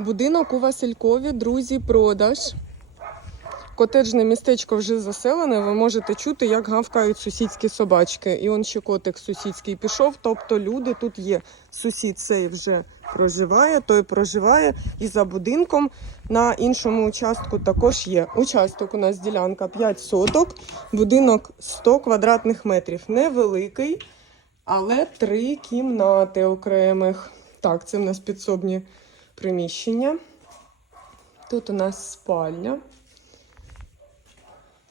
Будинок у Василькові, друзі, продаж. Котеджне містечко вже заселене. Ви можете чути, як гавкають сусідські собачки. І он ще котик сусідський пішов. Тобто люди тут є. Сусід цей вже проживає, той проживає. І за будинком на іншому участку також є. Участок у нас ділянка 5 соток, будинок 100 квадратних метрів. Невеликий, але три кімнати окремих. Так, це в нас підсобні приміщення. Тут у нас спальня,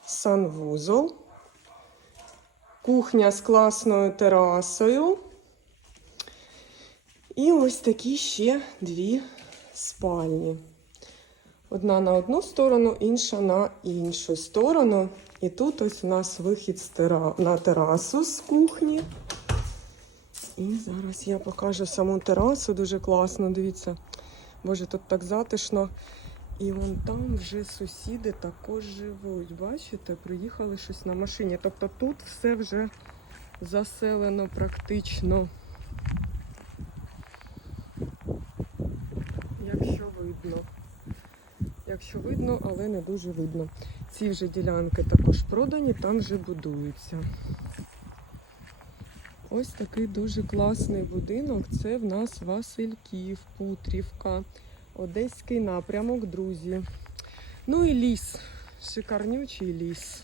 санвузол, кухня з класною терасою. І ось такі ще дві спальні. Одна на одну сторону, інша на іншу сторону. І тут ось у нас вихід на терасу з кухні. І зараз я покажу саму терасу. Дуже класно. Дивіться. Боже, тут так затишно. І вон там вже сусіди також живуть. Бачите, приїхали щось на машині. Тобто тут все вже заселено практично. Якщо видно. Якщо видно, але не дуже видно. Ці вже ділянки також продані, там вже будуються. Ось такий дуже класний будинок. Це в нас Васильків, Путрівка, Одеський напрямок, друзі. Ну і ліс. Шикарнючий ліс.